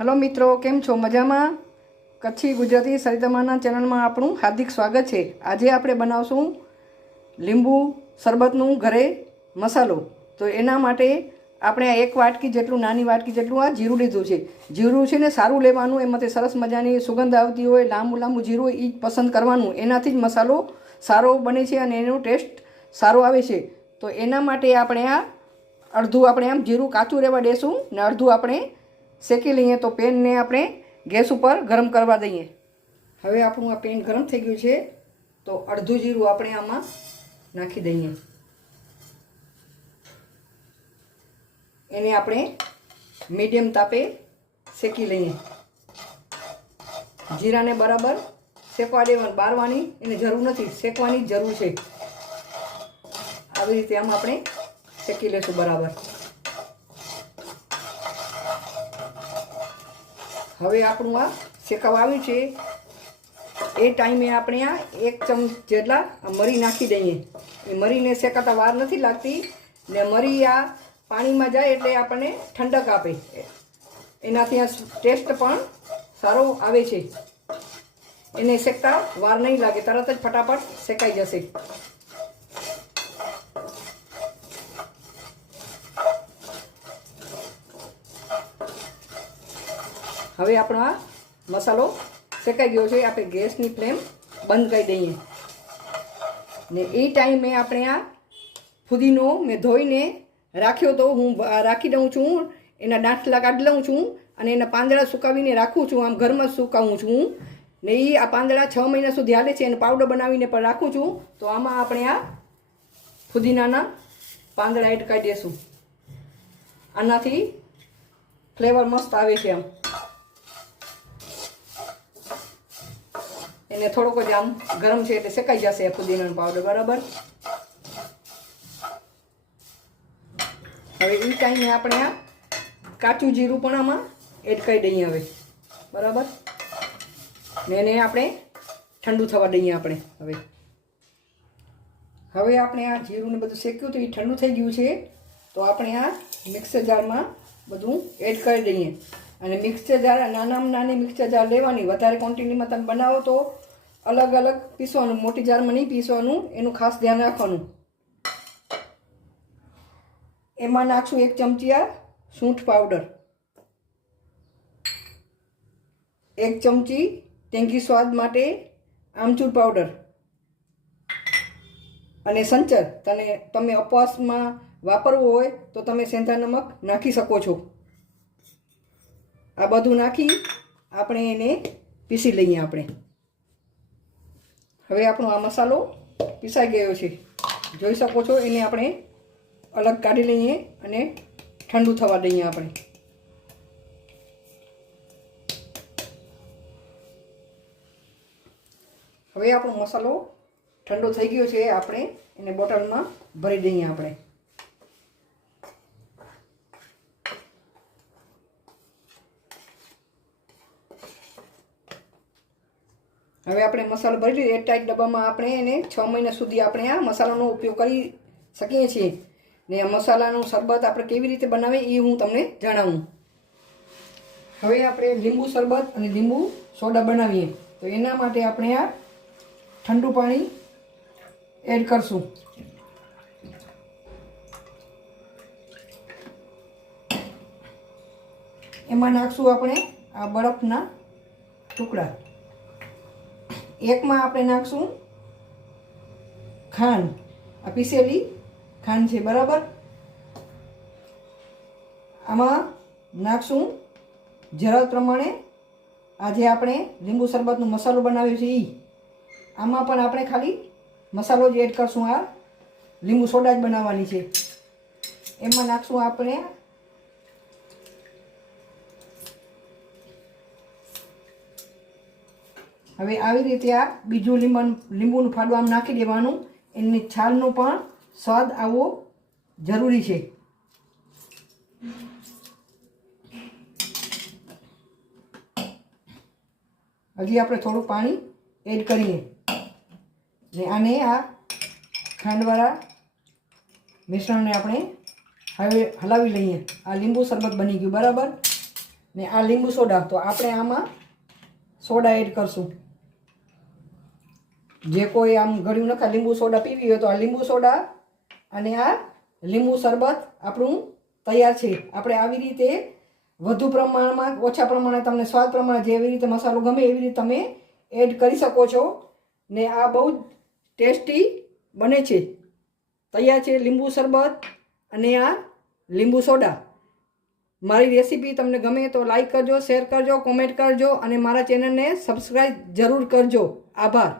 Hello મિત્રો, કેમ છો? મજામાં? કચ્છી ગુજરાતી સરિતામાના ચેનલમાં આપણું હાર્દિક સ્વાગત છે. આજે આપણે બનાવશું લીંબુ શરબતનું ઘરે મસાલો. તો એના માટે આપણે આ એક વાટકી જેટલું, નાની વાટકી જેટલું આ જીરું લીધું છે. જીરું છે ને સારું લેવાનું, એમાંથી સરસ મજાની સુગંધ આવતી હોય, લાંબુ લાંબુ જીરું હોય, એ જ પસંદ કરવાનું. એનાથી જ મસાલો સારો બને છે અને એનો ટેસ્ટ સારો આવે છે. તો એના માટે આપણે આ અડધું આપણે આમ જીરું કાચું રહેવા દેશું ને અડધું આપણે શેકી લઈએ. તો પેનને આપણે ગેસ ઉપર ગરમ કરવા દઈએ. હવે આપણું આ પેન ગરમ થઈ ગયું છે, તો અડધું જીરું આપણે આમાં નાખી દઈએ. એને આપણે મીડિયમ તાપે શેકી લઈએ. જીરાને બરાબર શેકવા દેવાનું, બારવાની એને જરૂર નથી, શેકવાની જ જરૂર છે. આવી રીતે આમ આપણે શેકી લેશું બરાબર. હવે આપણું આ શેકાવા આવ્યું છે. એ ટાઈમે આપણે આ 1 ચમચ જેટલા મરી નાખી દઈએ. એ મરીને શેકાતા વાર નથી લાગતી ને મરી આ પાણીમાં જાય એટલે આપણને ઠંડક આપે. એનાથી આ ટેસ્ટ પણ સારો આવે છે. એને શેકતા વાર નહીં લાગે, તરત જ ફટાફટ શેકાઈ જશે. હવે આપણો આ મસાલો શેકાઈ ગયો છે. આપણે ગેસની ફ્લેમ બંધ કરી દઈએ ને એ ટાઈમે આપણે આ ફુદીનો મેં ધોઈને રાખ્યો તો હું રાખી દઉં છું. એના ડાંઠલા કાઢી લઉં છું અને એના પાંદડા સુકાવીને રાખું છું. આમ ઘરમાં જ સુકાવું છું ને એ આ પાંદડા 6 મહિના સુધી હાલે છે. એને પાવડર બનાવીને પણ રાખું છું. તો આમાં આપણે આ ફુદીનાના પાંદડા એડ કરી દઈશું. આનાથી ફ્લેવર મસ્ત આવે છે. આમ એને થોડોક જ આમ ગરમ છે એટલે શેકાઈ જશે ફુદીનાનો પાવડર બરાબર. હવે એ ટાઈમે આપણે આ કાચું જીરું પણ આમાં એડ કરી દઈએ હવે બરાબર. ને એને આપણે ઠંડુ થવા દઈએ આપણે. હવે આપણે આ જીરુંને બધું શેક્યું તો એ ઠંડુ થઈ ગયું છે. તો આપણે આ મિક્સર જારમાં બધું એડ કરી દઈએ. અને મિક્સર જાર નાનામાં નાની મિક્સર જાર લેવાની. વધારે ક્વોન્ટિટીમાં તમે બનાવો તો અલગ અલગ પીસવાનું, મોટી જારમાં નહીં પીસવાનું. એનું ખાસ ધ્યાન રાખવાનું. એમાં નાખશું 1 ચમચી આ સૂંઠ પાવડર, 1 ચમચી ટેંગી સ્વાદ માટે આમચૂર પાવડર અને સંચર. તમે ઉપવાસમાં વાપરવું હોય તો તમે સેંધા નમક નાખી શકો છો. આ બધું નાખી આપણે એને પીસી લઈએ આપણે. હવે આપણો આ મસાલો પીસાઈ ગયો છે, જોઈ શકો છો. એને આપણે અલગ કાઢી લઈએ અને ઠંડુ થવા દઈએ આપણે. હવે આપણો મસાલો ઠંડો થઈ ગયો છે. આપણે એને બોટલમાં ભરી દઈએ આપણે. હવે આપણે મસાલો ભરી લઈએ. એરટાઈટ ડબ્બામાં આપણે એને 6 મહિના સુધી આપણે આ મસાલાનો ઉપયોગ કરી શકીએ છીએ. ને આ મસાલાનું શરબત આપણે કેવી રીતે બનાવીએ એ હું તમને જણાવું. હવે આપણે લીંબુ શરબત અને લીંબુ સોડા બનાવીએ. તો એના માટે આપણે આ ઠંડુ પાણી એડ કરશું. એમાં નાખશું આપણે આ બરફના ટુકડા. એકમાં આપણે નાખશું ખાંડ, આ પીસેલી ખાંડ છે બરાબર. આમાં નાખશું જરૂર પ્રમાણે આ જે આપણે લીંબુ શરબતનો મસાલો બનાવ્યો છે એ. આમાં પણ આપણે ખાલી મસાલો જ એડ કરશું. આ લીંબુ સોડા જ બનાવવાની છે. એમાં નાખશું આપણે હવે આવી રીતે આ બીજું લીંબુનું ફાડું આમ નાખી દેવાનું. એની છાલનો પણ સ્વાદ આવવો જરૂરી છે. હજી આપણે થોડું પાણી એડ કરીએ ને આને આ ખાંડવાળા મિશ્રણને આપણે હવે હલાવી લઈએ. આ લીંબુ શરબત બની ગયું બરાબર. ને આ લીંબુ સોડા. તો આપણે આમાં સોડા એડ કરશું. જે કોઈ આમ ગળ્યું નખા લીંબુ સોડા પીવી હોય તો આ લીંબુ સોડા અને આ લીંબુ શરબત આપણું તૈયાર છે. આપણે આવી રીતે વધુ પ્રમાણમાં ઓછા પ્રમાણે તમને સ્વાદ પ્રમાણે જેવી રીતે મસાલો ગમે એવી રીતે તમે એડ કરી શકો છો. ને આ બહુ જ ટેસ્ટી બને છે. તૈયાર છે લીંબુ શરબત અને આ લીંબુ સોડા. મારી રેસીપી તમને ગમે તો લાઈક કરજો, શેર કરજો, કોમેન્ટ કરજો અને મારા ચેનલને સબસ્ક્રાઈબ જરૂર કરજો. આભાર.